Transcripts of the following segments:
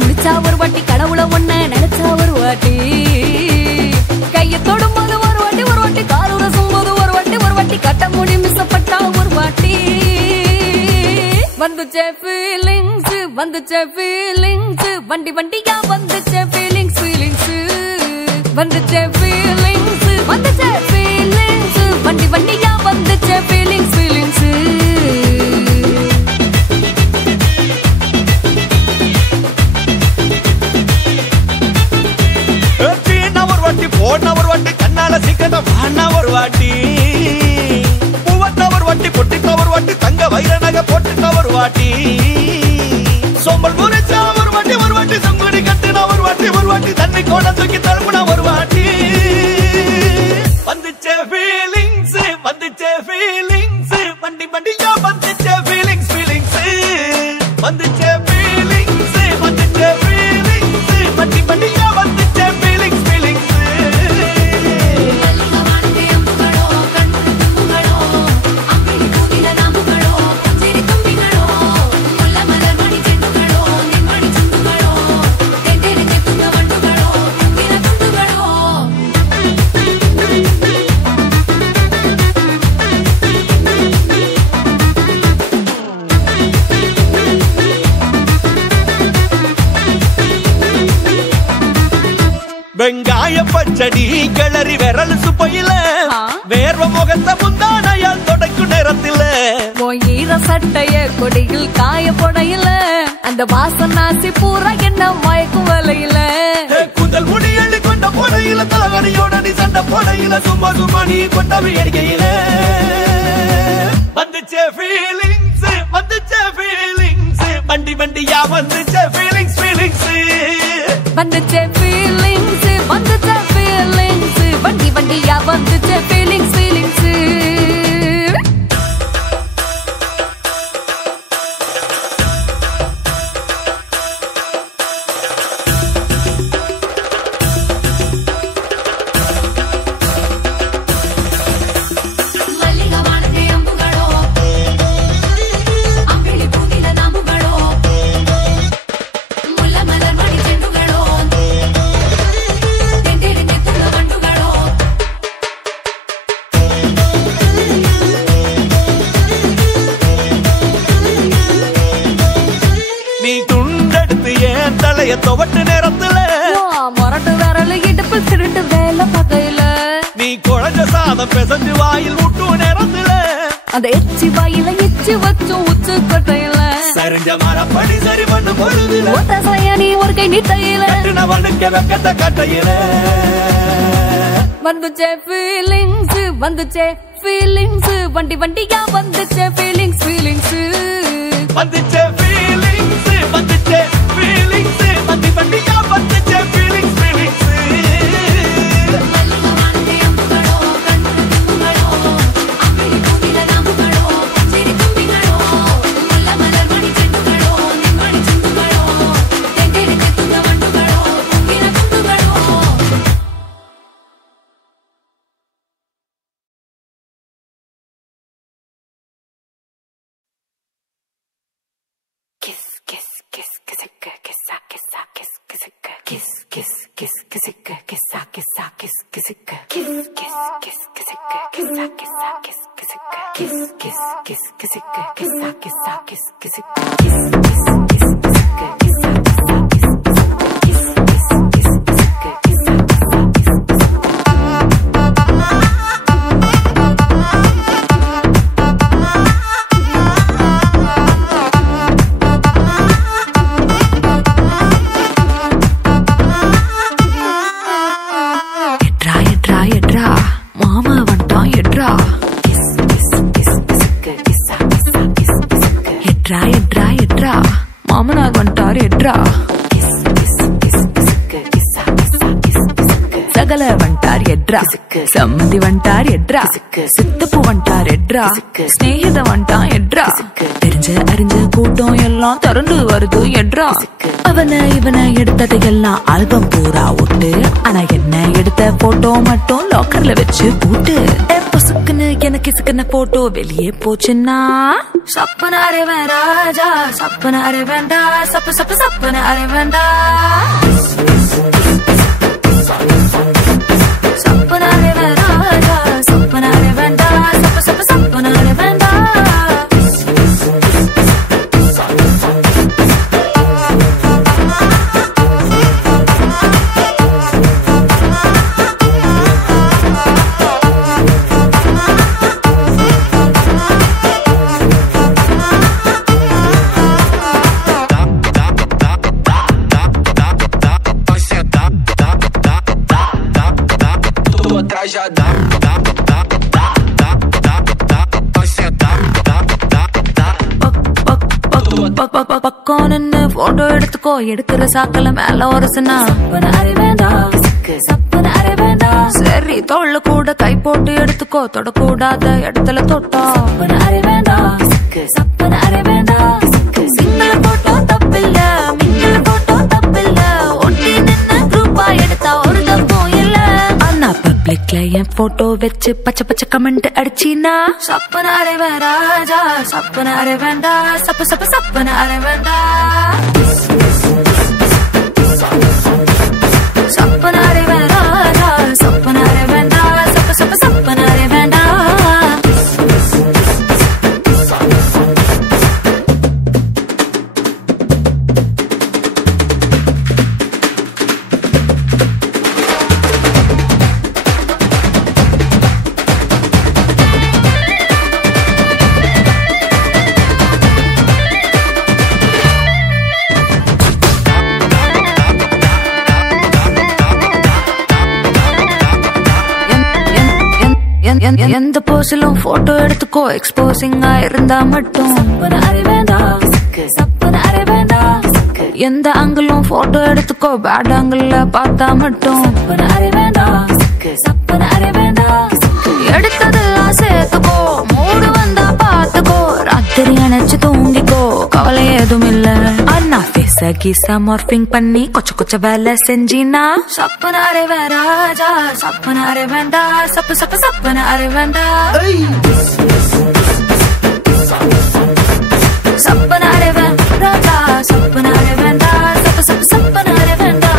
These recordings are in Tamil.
முடிச்சா ஒரு வாட்டி கடவுள ஒண்ண நினைச்சா ஒரு வாட்டி கைய தொடும் போது ஒரு வாட்டி கால் உரசும் போது ஒரு வாட்டி கட்ட முடி மிஸ்ஸப்பட்டா ஒரு வாட்டி வந்துச்சே ஃபீலிங்ஸ் வண்டி வண்டியா வந்துச்சே ஃபீலிங்ஸ் வந்துச்சே ஃபீலிங்ஸ் வண்டி வண்டியா வந்துச்சே ஃபீலிங்ஸ் போன ஒரு வாட்டி கண்ணால சிக்கன வாண்ணா ஒரு வாட்டி பூவத்த ஒரு வாட்டி பொட்டித்த ஒரு வாட்டி தங்க வைர நகை போட்டுட்ட ஒரு வாட்டி சோம்பல் முறைச்சா ஒரு வாட்டி சங்குடி கட்டுனா ஒரு வாட்டி தண்ணி கோண தூக்கி தழுப்புனா ஒரு வாட்டி வந்துச்சே ஃபீலிங்ஸ் வண்டி வண்டியா வந்துச்சே ஃபீலிங்ஸ் வந்துச்சே ஃபீலிங்ஸ் வண்டி வண்டியா வந்துச்சே ஃபீலிங்ஸ் வெங்காய பச்சடி கிளறி விரல் சுப்பையில வேர்வ முகத்த முந்தானையால் தொடக்கும் நேரத்தில ஈர சட்டைய கொடியில் காய போடையில அந்த வாசனாசி பூரா என்ன மயக்கும் வலையில கூந்தல் முடியள்ளி கொண்ட போடையில தலவரியோட நீ சண்டை போடையில சும்மா நீ கொண்டவை அடிக்கையில வந்துச்சே ஃபீலிங்ஸ் வண்டி வண்டியா வந்துச்சே ஃபீலிங்ஸ் வந்துச்சே ஃபீலிங்ஸ் வண்டி வண்டியா வந்துச்சே ஃபீலிங்ஸ் துவட்டு நேரத்துல மொரட்டு விரல் இடுப்பு திருட்டு வேலை பகையில நீ குழஞ்ச சாதம் பெசஞ்சு வாயில் விட்டு நேரத்துல அந்த எச்சி வாயில எச்சி வச்சும் உச்சு கொட்டையில சரிஞ்ச மரப்படி சரி பண்ணு பொழுதுல ஓட்ட நீ ஒரு கை நீட்டையில கட்டுனவனுக்கு வெக்கத்த கட்டையில வந்துச்சே ஃபீலிங்ஸ் வண்டி வண்டியா வந்துச்சே ஃபீலிங்ஸ் வந்துச்சே ஃபீலிங்ஸ் வண்டி வண்டியா வந்துச்சே ஃபீலிங்ஸ் மாமனார் வந்துட்டாரு எட்ரா சகல வந்துட்டார் எட்ரா சம்மதி வந்துட்டார் எட்ரா சித்தப்பு வந்துட்டார் எட்ரா ஸ்நேகித வந்துட்டான் எட்ரா தெரிஞ்ச அறிஞ்ச கூட்டம் எல்லாம் திறந்து வருது எட்ரா அவனை இவனை எடுத்ததையெல்லாம் ஆல்பம் பூரா விட்டு ஆனா என்ன எடுத்த போட்டோ மட்டும் லாக்கர்ல வச்சு பூட்டு பொசுக்கு எனக்கு இசுக்குன போட்டோ வெளியே போச்சுன்னா சப்பன அரைவன் ராஜா சப்பன அரைவன்டா சப்பு சப்பு சப்பன அரைவன்டா சப்பன அரைவன் ராஜா சப்பன அரைவன்டா சப்பு சப்பு சப்பன அரைவன்டா பக்கம் நின்னு போட்டோ எடுத்துக்கோ எடுக்கிற சாக்கல மேல ஒரசுனா சரி தொள்ள கூட கை போட்டு எடுத்துக்கோ தொடக்கூடாத இடத்துல தொட்டா சிங்கிள் போட்டோ தப்பில்ல மிங்கிள் போட்டோ தப்பில்ல ஒட்டி நின்னு குரூப்பா எடுத்தா ஒரு தப்பும் இல்ல ஆனா பப்ளிக்ல என் போட்டோ வச்சு பச்சை பச்சை கமெண்ட் அடிச்சினா சப்பன அரைவன் ராஜா சப்பன அரைவன்டா சப்பு சப்பு சப்பன அரைவன்டா சப்பன அரைவன் ராஜா சப்பன அரைவன்டா சப்பு சப்பு சப்பன அரைவன்டா எந்த போஸிலும் போட்டோ எடுத்துக்கோ எக்ஸ்போசிங்கா இருந்தா மட்டும் எந்த ஆங்கிளும் போட்டோ எடுத்துக்கோ பேட் ஆங்கிள் பார்த்தா மட்டும் எடுத்ததெல்லாம் சேர்த்துக்கோ மூடு வந்தா பாத்துக்கோ ராத்திரி அணைச்சு தூங்கிக்கோ கவலை ஏதும் இல்ல அண்ணா பேச கீசா மார்பிங் பண்ணி கொச்ச கொச்ச வேலை செஞ்சினா சப்பன அரைவன் ராஜா சப்பன அரைவன்டா சப்பு சப்பு சப்பன அரைவன்டா சப்பன அரைவன் ராஜா சப்பன அரைவன்டா சப்பு சப்பு சப்பன அரைவன்டா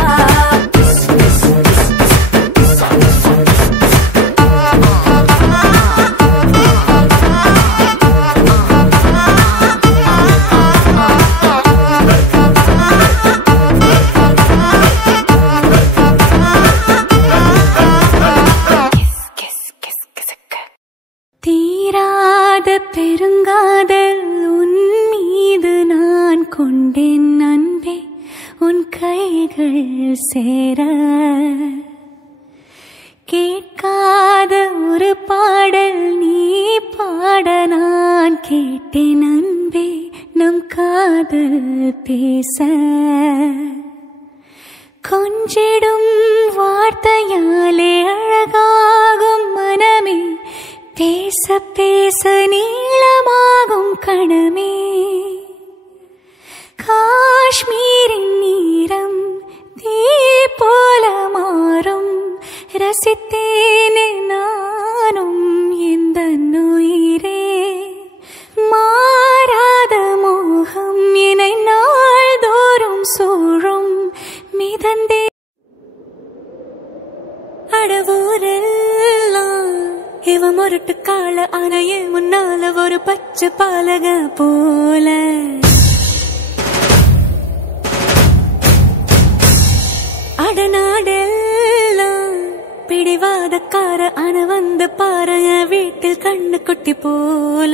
பெருங்காதல் உன் மீது நான் கொண்டேன் அன்பே உன் கைகள் சேர கேட்காத ஒரு பாடல் நீ பாட நான் கேட்டேன் அன்பே நம் காதல் பேச கொஞ்சிடும் வார்த்தையாலே அழகாகும் மனமே பேச பேச நீளமாகும் கணமே காஷ்மீரின் நீரம் தீ போல மாறும் ரசித்தேனே நானும் இந்த உயிரே மாறாத மோகம் என்னை நாள்தோறும் சூழும் மிதந்தே அடவூரெல்லாம் இவ முரட்டு கால ஆனையே முன்னால ஒரு பச்சை பாலக போல அடநாடெல்லாம் பிடிவாதக்கார ஆன வந்து பாருங்க வீட்டில் கண்ணு குட்டி போல